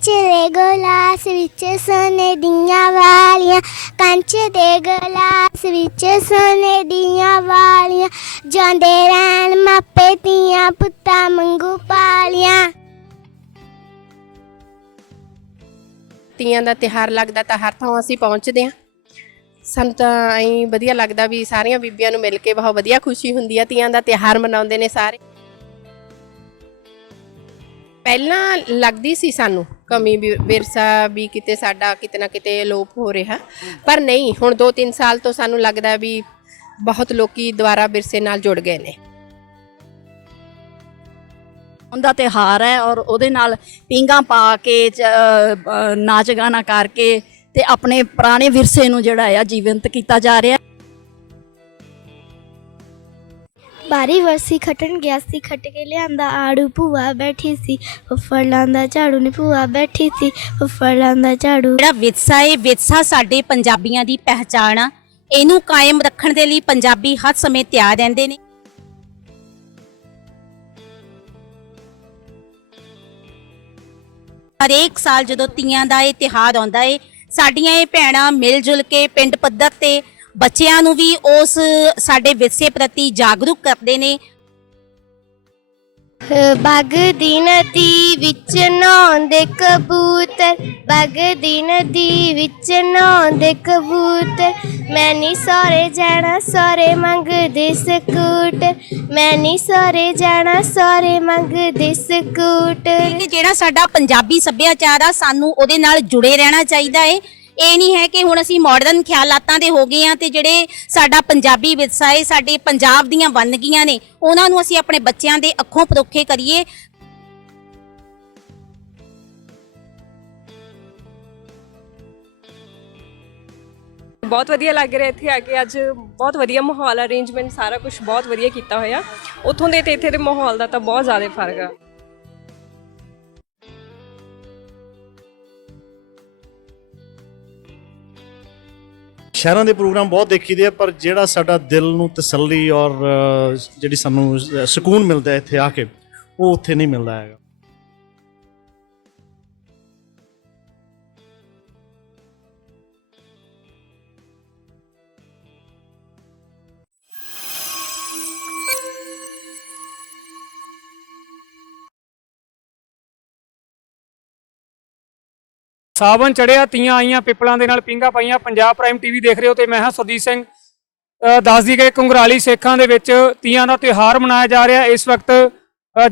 ਕੰਚ ਦੇ ਗਲਾਸ ਵਿੱਚ ਸੋਨੇ ਦੀਆਂ ਵਾਲੀਆਂ, ਕੰਚ ਦੇ ਗਲਾਸ ਵਿੱਚ ਸੋਨੇ ਦੀਆਂ ਵਾਲੀਆਂ ਜਾਂਦੇ ਰਹਿਣ ਮਾਪੇ ਧੀਆਂ ਪੁੱਤਾਂ ਮੰਗੂ ਪਾਲੀਆਂ। ਤੀਆਂ ਦਾ ਤਿਹਾਰ ਲੱਗਦਾ ਤਾਂ ਹਰ ਥਾਂ ਅਸੀਂ ਪਹੁੰਚਦੇ ਹਾਂ। ਸਾਨੂੰ ਤਾਂ ਐਂ ਵਧੀਆ ਲੱਗਦਾ ਵੀ ਸਾਰੀਆਂ ਬੀਬੀਆਂ ਨੂੰ ਮਿਲ ਕੇ ਬਹੁਤ ਵਧੀਆ ਖੁਸ਼ੀ ਹੁੰਦੀ ਆ ਤੀਆਂ ਦਾ ਤਿਹਾਰ ਮਨਾਉਂਦੇ ਨੇ ਸਾਰੇ। ਪਹਿਲਾਂ ਲੱਗਦੀ ਸੀ ਸਾਨੂੰ ਕਮੀ ਵੀ ਵਿਰਸਾ ਵੀ ਕਿਤੇ ਸਾਡਾ ਕਿਤੇ ਨਾ ਕਿਤੇ ਅਲੋਪ ਹੋ ਰਿਹਾ। ਪਰ ਨਹੀਂ ਹੁਣ 2-3 ਸਾਲ ਤੋਂ ਸਾਨੂੰ ਲੱਗਦਾ ਵੀ ਬਹੁਤ ਲੋਕੀ ਦੁਬਾਰਾ ਵਿਰਸੇ ਨਾਲ ਜੁੜ ਗਏ ਨੇ। ਉਹਦਾ ਤਿਹਾਰ ਹੈ ਔਰ ਉਹਦੇ ਨਾਲ ਪੀਂਘਾਂ ਪਾ ਕੇ ਚ- ਅ, ਅ, ਨਾਚ ਗਾਣਾ ਕਰਕੇ ਤੇ ਆਪਣੇ ਪੁਰਾਣੇ ਵਿਰਸੇ ਨੂੰ ਜਿਹੜਾ ਆ ਜੀਵੰਤ ਕੀਤਾ ਜਾ ਰਿਹਾ। ਬਾਰੀ ਵਰਸੀ ਖਟਣ ਗਿਆ ਸੀ, ਖਟ ਕੇ ਲਿਆਂਦਾ ਆੜੂ, ਭੂਆ ਬੈਠੀ ਸੀ, ਫੁੱਫੜ ਲਾਂਦਾ ਝਾੜੂ, ਨੀ ਭੂਆ ਬੈਠੀ ਸੀ, ਫੁੱਫੜ ਲਾਂਦਾ ਝਾੜੂ। ਜਿਹੜਾ ਵਿਰਸਾ ਹੈ ਵਿਰਸਾ ਸਾਡੇ ਪੰਜਾਬੀਆਂ ਦੀ ਪਹਿਚਾਣ ਆ। ਇਹਨੂੰ ਕਾਇਮ ਰੱਖਣ ਦੇ ਲਈ ਪੰਜਾਬੀ ਹਰ ਸਮੇਂ ਤਿਆਰ ਰਹਿੰਦੇ ਨੇ। ਹਰੇਕ ਸਾਲ ਜਦੋਂ ਤੀਆਂ ਦਾ ਇਹ ਤਿਹਾਰ ਆਉਂਦਾ ਏ, ਸਾਡੀਆਂ ਇਹ ਭੈਣਾਂ ਮਿਲ ਜੁਲ ਕੇ ਪਿੰਡ ਪੱਧਰ ਤੇ ਬੱਚਿਆਂ ਨੂੰ ਵੀ ਉਸ ਸਾਡੇ ਵਿਰਸੇ ਪ੍ਰਤੀ ਜਾਗਰੂਕ ਕਰਦੇ ਨੇ। ਬਗ ਦੀ ਨਦੀ ਵਿੱਚ ਨਹਾਉਂਦੇ ਕਬੂਤਰ ਬਗ ਦੀ ਨਦੀ ਵਿੱਚ ਨਹਾਉਂਦੇ ਕਬੂਤਰ। ਮੈਂ ਨੀ ਸਾਰੇ ਜਾਣਾ ਸਾਰੇ ਮੰਗਦੇ ਸਕੂਟਰ। ਮੈਂ ਨੀ ਸਾਰੇ ਜਾਣਾ ਸਾਰੇ ਮੰਗਦੇ ਸਕੂਟਰ। ਜਿਹੜਾ ਸਾਡਾ ਪੰਜਾਬੀ ਸੱਭਿਆਚਾਰ ਆ ਸਾਨੂੰ ਉਹਦੇ ਨਾਲ ਜੁੜੇ ਰਹਿਣਾ ਚਾਹੀਦਾ ਏ। ਇਹ ਨਹੀਂ ਹੈ ਕਿ ਹੁਣ ਅਸੀਂ ਮਾਡਰਨ ਖਿਆਲਾਤਾਂ ਦੇ ਹੋ ਗਏ ਆ ਤੇ ਜਿਹੜੇ ਸਾਡਾ ਪੰਜਾਬੀ ਵਿਰਸਾ ਏ ਸਾਡੇ ਪੰਜਾਬ ਦੀਆਂ ਵੰਨਗੀਆਂ ਨੇ, ਉਹਨਾਂ ਨੂੰ ਅਸੀਂ ਆਪਣੇ ਬੱਚਿਆਂ ਦੇ ਅੱਖੋਂ ਪਰੋਖੇ ਕਰੀਏ। ਬਹੁਤ ਵਧੀਆ ਲੱਗ ਰਿਹਾ ਇੱਥੇ ਆ ਕੇ। ਅੱਜ ਬਹੁਤ ਵਧੀਆ ਮਾਹੌਲ ਅਰੇਂਜਮੈਂਟ ਸਾਰਾ ਕੁਝ ਬਹੁਤ ਵਧੀਆ ਕੀਤਾ ਹੋਇਆ। ਉੱਥੋਂ ਦੇ ਤੇ ਇੱਥੇ ਦੇ ਮਾਹੌਲ ਦਾ ਤਾਂ ਬਹੁਤ ਜ਼ਿਆਦਾ ਫ਼ਰਕ ਆ। ਸ਼ਹਿਰਾਂ ਦੇ ਪ੍ਰੋਗਰਾਮ ਬਹੁਤ ਦੇਖੀਦੇ ਆ, ਪਰ ਜਿਹੜਾ ਸਾਡਾ ਦਿਲ ਨੂੰ ਤਸੱਲੀ ਔਰ ਜਿਹੜੀ ਸਾਨੂੰ ਸਕੂਨ ਮਿਲਦਾ ਇੱਥੇ ਆ ਕੇ, ਉਹ ਉੱਥੇ ਨਹੀਂ ਮਿਲਦਾ ਹੈਗਾ। ਸਾਵਨ ਚੜਿਆ ਤੀਆਂ ਆਈਆਂ ਪਿੱਪਲਾਂ ਦੇ ਨਾਲ ਪਿੰਗਾ ਪਾਈਆਂ। ਪੰਜਾਬ ਪ੍ਰਾਈਮ ਟੀਵੀ ਦੇਖ ਰਹੇ ਹੋ ਤੇ ਮੈਂ ਹਾਂ ਸੁਰਜੀਤ ਸਿੰਘ। ਦੱਸ ਦੀ ਗਏ ਕੁੰਗਰਾਲੀ ਸੇਖਾਂ ਦੇ ਵਿੱਚ ਤੀਆਂ ਦਾ ਤਿਉਹਾਰ ਮਨਾਇਆ ਜਾ ਰਿਹਾ। ਇਸ ਵਕਤ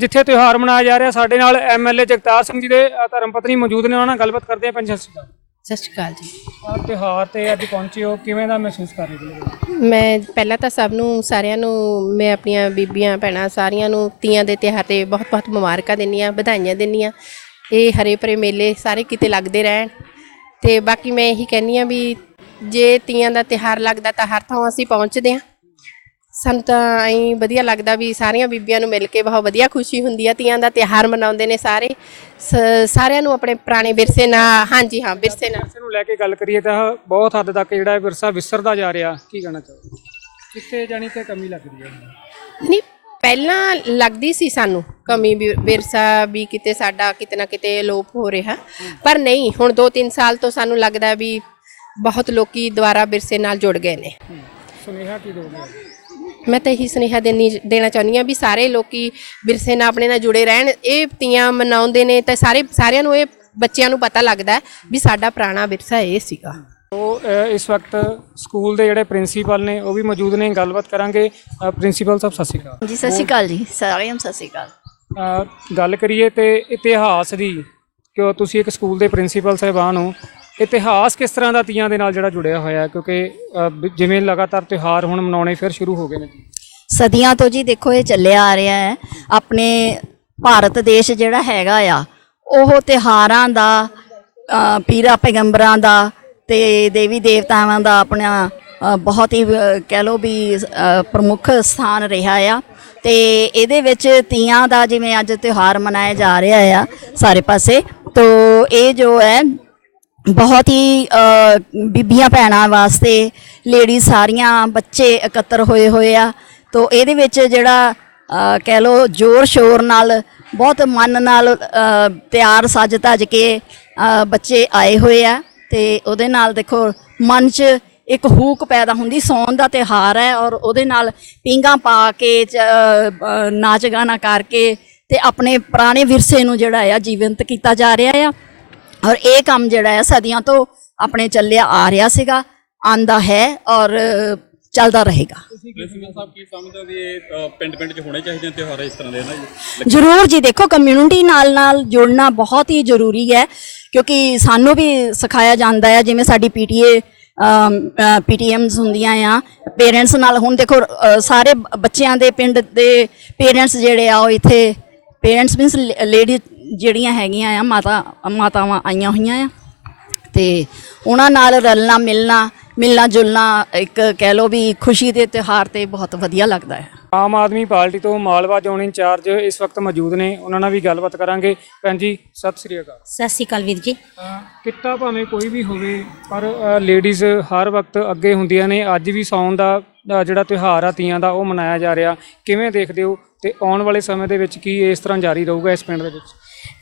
ਜਿੱਥੇ ਤਿਉਹਾਰ ਮਨਾਇਆ ਜਾ ਰਿਹਾ ਸਾਡੇ ਨਾਲ ਐਮਐਲਏ ਜਗਤਾਰ ਸਿੰਘ ਜੀ ਦੇ ਧਰਮ ਪਤਨੀ ਮੌਜੂਦ ਨੇ। ਉਹਨਾਂ ਨਾਲ ਗੱਲਬਾਤ ਕਰਦੇ ਹਾਂ। ਪੰਜ ਸਤਿ ਸਤਿ ਸ਼੍ਰੀ ਅਕਾਲ ਜੀ। ਆਹ ਤਿਉਹਾਰ ਤੇ ਅੱਜ ਪਹੁੰਚੇ ਹੋ। ਕਿਵੇਂ ਦਾ ਮਹਿਸੂਸ ਕਰ ਰਹੇ ਹੋ? ਮੈਂ ਪਹਿਲਾਂ ਤਾਂ ਸਭ ਨੂੰ ਸਾਰਿਆਂ ਨੂੰ ਮੈਂ ਆਪਣੀਆਂ ਬੀਬੀਆਂ ਭੈਣਾਂ ਸਾਰੀਆਂ ਨੂੰ ਤੀਆਂ ਦੇ ਤਿਉਹਾਰ ਤੇ ਬਹੁਤ-ਬਹੁਤ ਮੁਬਾਰਕਾਂ ਦਿੰਦੀ ਹਾਂ ਵਧਾਈਆਂ ਦਿੰਦੀ ਹਾਂ। ਇਹ ਹਰੇ ਭਰੇ ਮੇਲੇ ਸਾਰੇ ਕਿਤੇ ਲੱਗਦੇ ਰਹਿਣ। ਤੇ ਬਾਕੀ ਮੈਂ ਇਹੀ ਕਹਿੰਦੀ ਹਾਂ ਵੀ ਜੇ ਤੀਆਂ ਦਾ ਤਿਉਹਾਰ ਲੱਗਦਾ ਤਾਂ ਹਰ ਥਾਂ ਅਸੀਂ ਪਹੁੰਚਦੇ ਹਾਂ। ਸਾਨੂੰ ਤਾਂ ਐਂ ਵਧੀਆ ਲੱਗਦਾ ਵੀ ਸਾਰੀਆਂ ਬੀਬੀਆਂ ਨੂੰ ਮਿਲ ਕੇ ਬਹੁਤ ਵਧੀਆ ਖੁਸ਼ੀ ਹੁੰਦੀ ਆ। ਤੀਆਂ ਦਾ ਤਿਉਹਾਰ ਮਨਾਉਂਦੇ ਨੇ ਸਾਰੇ। ਸਾਰਿਆਂ ਨੂੰ ਆਪਣੇ ਪੁਰਾਣੇ ਵਿਰਸੇ ਨਾਲ ਹਾਂਜੀ ਹਾਂ ਵਿਰਸੇ ਨਾਲ। ਵਿਰਸੇ ਨੂੰ ਲੈ ਕੇ ਗੱਲ ਕਰੀਏ ਤਾਂ ਬਹੁਤ ਹੱਦ ਤੱਕ ਜਿਹੜਾ ਵਿਰਸਾ ਵਿਸਰਦਾ ਜਾ ਰਿਹਾ। ਕੀ ਕਹਿਣਾ ਚਾਹੋਗੇ? ਕਿੱਥੇ ਜਾਣੀ ਤੇ ਕਮੀ ਲੱਗ ਰਹੀ ਹੈ? ਨਹੀਂ ਪਹਿਲਾਂ ਲੱਗਦੀ ਸੀ ਸਾਨੂੰ ਕਮੀ ਵੀ ਵਿਰਸਾ ਵੀ ਕਿਤੇ ਸਾਡਾ ਕਿਤੇ ਨਾ ਕਿਤੇ ਲੋਪ ਹੋ ਰਿਹਾ। ਪਰ ਨਹੀਂ ਹੁਣ 2-3 ਸਾਲ ਤੋਂ ਸਾਨੂੰ ਲੱਗਦਾ ਵੀ ਬਹੁਤ ਲੋਕੀ ਦੁਆਰਾ ਵਿਰਸੇ ਨਾਲ ਜੁੜ ਗਏ ਨੇ। ਸੁਨੇਹਾ ਕੀ ਦੋਗੇ? ਮੈਂ ਤਾਂ ਇਹੀ ਸੁਨੇਹਾ ਦੇਣੀ ਦੇਣਾ ਚਾਹੁੰਦੀ ਹਾਂ ਵੀ ਸਾਰੇ ਲੋਕੀ ਵਿਰਸੇ ਨਾਲ ਆਪਣੇ ਨਾਲ ਜੁੜੇ ਰਹਿਣ। ਇਹ ਤੀਆਂ ਮਨਾਉਂਦੇ ਨੇ ਤਾਂ ਸਾਰੇ ਸਾਰਿਆਂ ਨੂੰ ਇਹ ਬੱਚਿਆਂ ਨੂੰ ਪਤਾ ਲੱਗਦਾ ਹੈ ਵੀ ਸਾਡਾ ਪੁਰਾਣਾ ਵਿਰਸਾ ਇਹ ਸੀਗਾ। ਉਹ ਇਸ ਵਕਤ ਸਕੂਲ ਦੇ ਜਿਹੜੇ ਪ੍ਰਿੰਸੀਪਲ ਨੇ ਉਹ ਵੀ ਮੌਜੂਦ ਨੇ। ਗੱਲਬਾਤ ਕਰਾਂਗੇ। ਪ੍ਰਿੰਸੀਪਲ ਸਾਹਿਬ ਸਤਿ ਸ਼੍ਰੀ ਅਕਾਲ। ਜੀ ਸਤਿ ਸ਼੍ਰੀ ਅਕਾਲ ਜੀ। ਸਾਰਿਆਂ ਨੂੰ ਸਤਿ ਸ਼੍ਰੀ ਅਕਾਲ। ਗੱਲ ਕਰੀਏ ਤੇ ਇਤਿਹਾਸ ਦੀ ਕਿ ਤੁਸੀਂ ਇੱਕ ਸਕੂਲ ਦੇ ਪ੍ਰਿੰਸੀਪਲ ਸਾਹਿਬਾਨ ਹੋ। ਇਤਿਹਾਸ ਕਿਸ ਤਰ੍ਹਾਂ ਦਾ ਤੀਆਂ ਦੇ ਨਾਲ ਜਿਹੜਾ ਜੁੜਿਆ ਹੋਇਆ ਹੈ? ਕਿਉਂਕਿ ਜਿਵੇਂ ਲਗਾਤਾਰ ਤਿਉਹਾਰ ਹੁਣ ਮਨਾਉਣੇ ਫਿਰ ਸ਼ੁਰੂ ਹੋ ਗਏ ਨੇ ਸਦੀਆਂ ਤੋਂ ਜੀ ਦੇਖੋ ਇਹ ਚੱਲਿਆ ਆ ਰਿਹਾ ਹੈ। ਆਪਣੇ ਭਾਰਤ ਦੇਸ਼ ਜਿਹੜਾ ਹੈਗਾ ਆ ਉਹ ਤਿਹਾਰਾਂ ਦਾ ਪੀਰਾਂ ਪੈਗੰਬਰਾਂ ਦਾ ਤੇ ਦੇਵੀ ਦੇਵਤਾਵਾਂ ਦਾ ਆਪਣਾ ਬਹੁਤ ਹੀ ਕਹਿ ਲੋ ਵੀ ਪ੍ਰਮੁੱਖ ਸਥਾਨ ਰਿਹਾ ਆ। ਤੇ ਇਹਦੇ ਵਿੱਚ ਤੀਆਂ ਦਾ ਜਿਵੇਂ ਅੱਜ ਤਿਉਹਾਰ ਮਨਾਇਆ ਜਾ ਰਿਹਾ ਆ ਸਾਰੇ ਪਾਸੇ ਤੋ ਇਹ ਜੋ ਹੈ ਬਹੁਤ ਹੀ ਬੀਬੀਆਂ ਭੈਣਾਂ ਵਾਸਤੇ ਲੇਡੀ ਸਾਰੀਆਂ ਬੱਚੇ ਇਕੱਤਰ ਹੋਏ ਹੋਏ ਆ। ਤੋ ਇਹਦੇ ਵਿੱਚ ਜਿਹੜਾ ਕਹਿ ਲੋ ਜ਼ੋਰ ਸ਼ੋਰ ਨਾਲ ਬਹੁਤ ਮਨ ਨਾਲ ਅ, ਤਿਆਰ ਸੱਜ ਧੱਜ ਕੇ ਬੱਚੇ ਆਏ ਹੋਏ ਆ। ਤੇ ਉਹਦੇ ਨਾਲ ਦੇਖੋ ਮਨ 'ਚ ਇੱਕ ਹੂਕ ਪੈਦਾ ਹੁੰਦੀ ਸੌਣ ਦਾ ਤਿਹਾਰ ਹੈ ਔਰ ਉਹਦੇ ਨਾਲ ਪੀਂਘਾਂ ਪਾ ਕੇ ਨਾਚ ਗਾਣਾ ਕਰਕੇ ਤੇ ਆਪਣੇ ਪੁਰਾਣੇ ਵਿਰਸੇ ਨੂੰ ਜਿਹੜਾ ਆ ਜੀਵੰਤ ਕੀਤਾ ਜਾ ਰਿਹਾ ਆ। ਔਰ ਇਹ ਕੰਮ ਜਿਹੜਾ ਹੈ ਸਦੀਆਂ ਤੋਂ ਆਪਣੇ ਚੱਲਿਆ ਆ ਰਿਹਾ ਸੀਗਾ ਆਂਦਾ ਹੈ ਔਰ ਚੱਲਦਾ ਰਹੇਗਾ। ਪ੍ਰਿੰਸੀਪਲ ਸਾਹਿਬ ਕੀ ਸਮਝਦੇ ਹੋ ਵੀ ਇਹ ਪਿੰਡ ਪਿੰਡ 'ਚ ਹੋਣੇ ਚਾਹੀਦੇ ਨੇ ਤਿਉਹਾਰ ਇਸ ਤਰ੍ਹਾਂ ਦੇ ਨਾ ਜੀ? ਜ਼ਰੂਰ ਜੀ ਦੇਖੋ ਕਮਿਊਨਿਟੀ ਨਾਲ ਨਾਲ ਜੁੜਨਾ ਬਹੁਤ ਹੀ ਜ਼ਰੂਰੀ ਹੈ। ਕਿਉਂਕਿ ਸਾਨੂੰ ਵੀ ਸਿਖਾਇਆ ਜਾਂਦਾ ਹੈ ਜਿਵੇਂ ਸਾਡੀ ਪੀਟੀਏ ਪੀਟੀਐਮਸ ਹੁੰਦੀਆਂ ਆ, ਪੇਰੈਂਟਸ ਨਾਲ ਹੁਣ ਦੇਖੋ ਸਾਰੇ ਬ- ਬੱਚਿਆਂ ਦੇ ਪਿੰਡ ਦੇ ਪੇਰੈਂਟਸ ਜਿਹੜੇ ਆ, ਉਹ ਇੱਥੇ ਪੇਰੈਂਟਸ ਮੀਨਸ ਲੇਡੀ ਜਿਹੜੀਆਂ ਹੈਗੀਆਂ ਆ, ਮਾਤਾ, ਮਾਤਾਵਾਂ ਆਈਆਂ ਹੋਈਆਂ ਆ। ਤੇ ਉਹਨਾਂ ਨਾਲ ਰਲਣਾ, ਮਿਲਣਾ ਮਿਲਣਾ ਜੁਲਣਾ ਇੱਕ ਕਹਿ ਲਓ ਵੀ ਖੁਸ਼ੀ ਦੇ ਤਿਉਹਾਰ ਤੇ ਬਹੁਤ ਵਧੀਆ ਲੱਗਦਾ ਹੈ ਆਮ ਆਦਮੀ ਪਾਰਟੀ ਤੋਂ ਮਾਲਵਾ ਜ਼ੋਨ ਇੰਚਾਰਜ ਇਸ ਵਕਤ ਮੌਜੂਦ ਨੇ। ਉਹਨਾਂ ਨਾਲ ਵੀ ਗੱਲਬਾਤ ਕਰਾਂਗੇ। ਭੈਣ ਜੀ ਸਤਿ ਸ੍ਰੀ ਅਕਾਲ। ਸਤਿ ਸ਼੍ਰੀ ਅਕਾਲ ਵੀਰ ਜੀ। ਕਿੱਤਾ ਭਾਵੇਂ ਕੋਈ ਵੀ ਹੋਵੇ ਪਰ ਲੇਡੀਜ਼ ਹਰ ਵਕਤ ਅੱਗੇ ਹੁੰਦੀਆਂ ਨੇ। ਅੱਜ ਵੀ ਸੌਣ ਦਾ ਜਿਹੜਾ ਤਿਉਹਾਰ ਆ ਤੀਆਂ ਦਾ ਉਹ ਮਨਾਇਆ ਜਾ ਰਿਹਾ। ਕਿਵੇਂ ਦੇਖਦੇ ਹੋ? ਤੇ ਆਉਣ ਵਾਲੇ ਸਮੇਂ ਦੇ ਵਿੱਚ ਕੀ ਇਸ ਤਰ੍ਹਾਂ ਜਾਰੀ ਰਹੂਗਾ ਇਸ ਪਿੰਡ ਦੇ ਵਿੱਚ?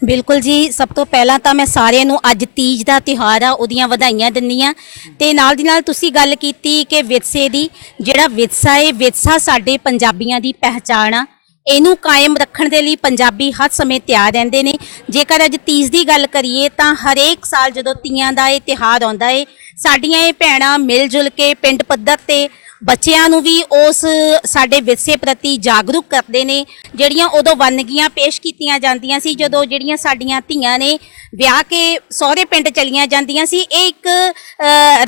ਬਿਲਕੁਲ ਜੀ, ਸਭ ਤੋਂ ਪਹਿਲਾਂ ਤਾਂ ਮੈਂ ਸਾਰਿਆਂ ਨੂੰ ਅੱਜ ਤੀਜ ਦਾ ਤਿਉਹਾਰ ਆ, ਉਹਦੀਆਂ ਵਧਾਈਆਂ ਦਿੰਨੀਆਂ ਤੇ ਨਾਲ ਦੀ ਨਾਲ ਤੁਸੀਂ ਗੱਲ ਕੀਤੀ ਕਿ ਵਿਰਸੇ ਦੀ, ਜਿਹੜਾ ਵਿਰਸਾ ਹੈ ਵਿਰਸਾ ਸਾਡੇ ਪੰਜਾਬੀਆਂ ਦੀ ਪਹਿਚਾਣ ਆ। ਇਹਨੂੰ ਕਾਇਮ ਰੱਖਣ ਦੇ ਲਈ ਪੰਜਾਬੀ ਹਰ ਸਮੇਂ ਤਿਆਰ ਰਹਿੰਦੇ ਨੇ। ਜੇਕਰ ਅੱਜ ਤੀਜ ਦੀ ਗੱਲ ਕਰੀਏ ਤਾਂ ਹਰੇਕ ਸਾਲ ਜਦੋਂ ਤੀਆਂ ਦਾ ਇਹ ਤਿਉਹਾਰ ਆਉਂਦਾ ਏ, ਸਾਡੀਆਂ ਇਹ ਭੈਣਾਂ ਮਿਲ ਜੁਲ ਕੇ ਪਿੰਡ ਪੱਧਰ ਤੇ ਬੱਚਿਆਂ ਨੂੰ ਵੀ ਉਸ ਸਾਡੇ ਵਿਰਸੇ ਪ੍ਰਤੀ ਜਾਗਰੂਕ ਕਰਦੇ ਨੇ ਜਿਹੜੀਆਂ ਉਦੋਂ ਵੰਨਗੀਆਂ ਪੇਸ਼ ਕੀਤੀਆਂ ਜਾਂਦੀਆਂ ਸੀ ਜਦੋਂ ਜਿਹੜੀਆਂ ਸਾਡੀਆਂ ਧੀਆਂ ਨੇ ਵਿਆਹ ਕੇ ਸਹੁਰੇ ਪਿੰਡ ਚਲੀਆਂ ਜਾਂਦੀਆਂ ਸੀ ਇਹ ਇੱਕ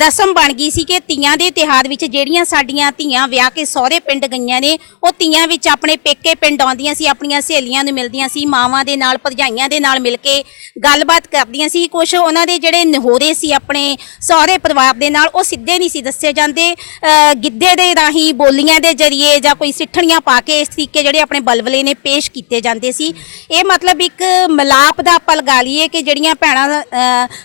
ਰਸਮ ਬਣ ਗਈ ਸੀ ਕਿ ਧੀਆਂ ਦੇ ਤਿਹਾਰ ਵਿੱਚ ਜਿਹੜੀਆਂ ਸਾਡੀਆਂ ਧੀਆਂ ਵਿਆਹ ਕੇ ਸਹੁਰੇ ਪਿੰਡ ਗਈਆਂ ਨੇ ਉਹ ਧੀਆਂ ਵਿੱਚ ਆਪਣੇ ਪੇਕੇ ਪਿੰਡ ਆਉਂਦੀਆਂ ਸੀ ਆਪਣੀਆਂ ਸਹੇਲੀਆਂ ਨੂੰ ਮਿਲਦੀਆਂ ਸੀ ਮਾਵਾਂ ਦੇ ਨਾਲ ਭਰਜਾਈਆਂ ਦੇ ਨਾਲ ਮਿਲ ਕੇ ਗੱਲਬਾਤ ਕਰਦੀਆਂ ਸੀ ਕੁਝ ਉਹਨਾਂ ਦੇ ਜਿਹੜੇ ਨਹੋਰੇ ਸੀ ਆਪਣੇ ਸਹੁਰੇ ਪਰਿਵਾਰ ਦੇ ਨਾਲ ਉਹ ਸਿੱਧੇ ਨਹੀਂ ਸੀ ਦੱਸੇ ਜਾਂਦੇ ਅ, ਗਿੱਧੇ ਦੇ ਰਾਹੀਂ ਬੋਲੀਆਂ ਦੇ ਜ਼ਰੀਏ ਜਾਂ ਕੋਈ ਸਿੱਠਣੀਆਂ ਪਾ ਕੇ ਇਸ ਤਰੀਕੇ ਜਿਹੜੇ ਆਪਣੇ ਬਲਬਲੇ ਨੇ ਪੇਸ਼ ਕੀਤੇ ਜਾਂਦੇ ਸੀ। ਇਹ ਮਤਲਬ ਇੱਕ ਮਲਾਪ ਦਾ ਆਪਾਂ ਲਗਾ ਲਈਏ ਕਿ ਜਿਹੜੀਆਂ ਭੈਣਾਂ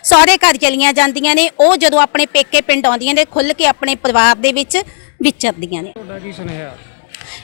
ਸਹੁਰੇ ਘਰ ਚਲੀਆਂ ਜਾਂਦੀਆਂ ਨੇ ਉਹ ਜਦੋਂ ਆਪਣੇ ਪੇਕੇ ਪਿੰਡ ਆਉਂਦੀਆਂ ਨੇ ਖੁੱਲ ਕੇ ਆਪਣੇ ਪਰਿਵਾਰ ਦੇ ਵਿੱਚ ਵਿਚਰਦੀਆਂ ਨੇ। ਤੁਹਾਡਾ ਕੀ ਸੁਨੇਹਾ?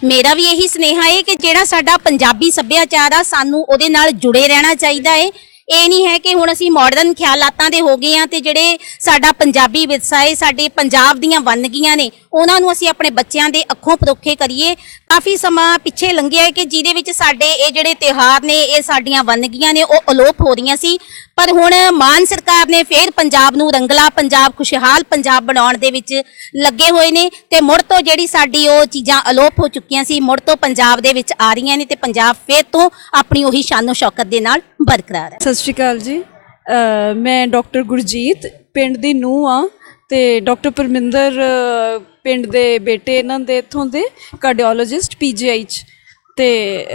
ਮੇਰਾ ਵੀ ਇਹੀ ਸੁਨੇਹਾ ਹੈ ਕਿ ਜਿਹੜਾ ਸਾਡਾ ਪੰਜਾਬੀ ਸੱਭਿਆਚਾਰ ਆ ਸਾਨੂੰ ਉਹਦੇ ਨਾਲ ਜੁੜੇ ਰਹਿਣਾ ਚਾਹੀਦਾ ਹੈ ਇਹ ਨਹੀਂ ਹੈ ਕਿ ਹੁਣ ਅਸੀਂ ਮਾਡਰਨ ਖਿਆਲਾਤਾਂ ਦੇ ਹੋ ਗਏ ਆ ਤੇ ਜਿਹੜੇ ਸਾਡਾ ਪੰਜਾਬੀ ਵਿਰਸਾ ਹੈ ਸਾਡੇ ਪੰਜਾਬ ਦੀਆਂ ਵੰਨਗੀਆਂ ਨੇ ਉਹਨਾਂ ਨੂੰ ਅਸੀਂ ਆਪਣੇ ਬੱਚਿਆਂ ਦੇ ਅੱਖੋਂ ਪਰੋਖੇ ਕਰੀਏ। ਕਾਫੀ ਸਮਾਂ ਪਿੱਛੇ ਲੰਘਿਆ ਹੈ ਕਿ ਜਿਹਦੇ ਵਿੱਚ ਸਾਡੇ ਇਹ ਜਿਹੜੇ ਤਿਉਹਾਰ ਨੇ, ਇਹ ਸਾਡੀਆਂ ਵੰਨਗੀਆਂ ਨੇ, ਉਹ ਅਲੋਪ ਹੋ ਰਹੀਆਂ ਸੀ। ਪਰ ਹੁਣ ਮਾਨ ਸਰਕਾਰ ਨੇ ਫੇਰ ਪੰਜਾਬ ਨੂੰ ਰੰਗਲਾ, ਪੰਜਾਬ ਖੁਸ਼ਹਾਲ, ਪੰਜਾਬ ਬਣਾਉਣ ਦੇ ਵਿੱਚ ਲੱਗੇ ਹੋਏ ਨੇ ਤੇ ਮੁੜ ਤੋਂ ਜਿਹੜੀ ਸਾਡੀ ਉਹ ਚੀਜ਼ਾਂ ਅਲੋਪ ਹੋ ਚੁੱਕੀਆਂ ਸੀ, ਮੁੜ ਤੋਂ ਪੰਜਾਬ ਦੇ ਵਿੱਚ ਆ ਰਹੀਆਂ ਨੇ ਤੇ ਪੰਜਾਬ ਫੇਰ ਤੋਂ ਆਪਣੀ ਉਹੀ ਸ਼ਾਨੋ ਸ਼ੌਕਤ ਦੇ ਨਾਲ ਬਰਕਰਾਰ ਹੈ। ਸਤਿ ਸ਼੍ਰੀ ਅਕਾਲ ਜੀ। ਮੈਂ ਡਾਕਟਰ ਗੁਰਜੀਤ, ਪਿੰਡ ਦੀ ਨੂੰਹ ਆ ਤੇ ਡਾਕਟਰ ਪਰਮਿੰਦਰ ਪਿੰਡ ਦੇ ਬੇਟੇ ਇਹਨਾਂ ਦੇ, ਇੱਥੋਂ ਦੇ ਕਾਰਡੀਓਲੋਜਿਸਟ ਪੀਜੀਆਈ ਚ। ਤੇ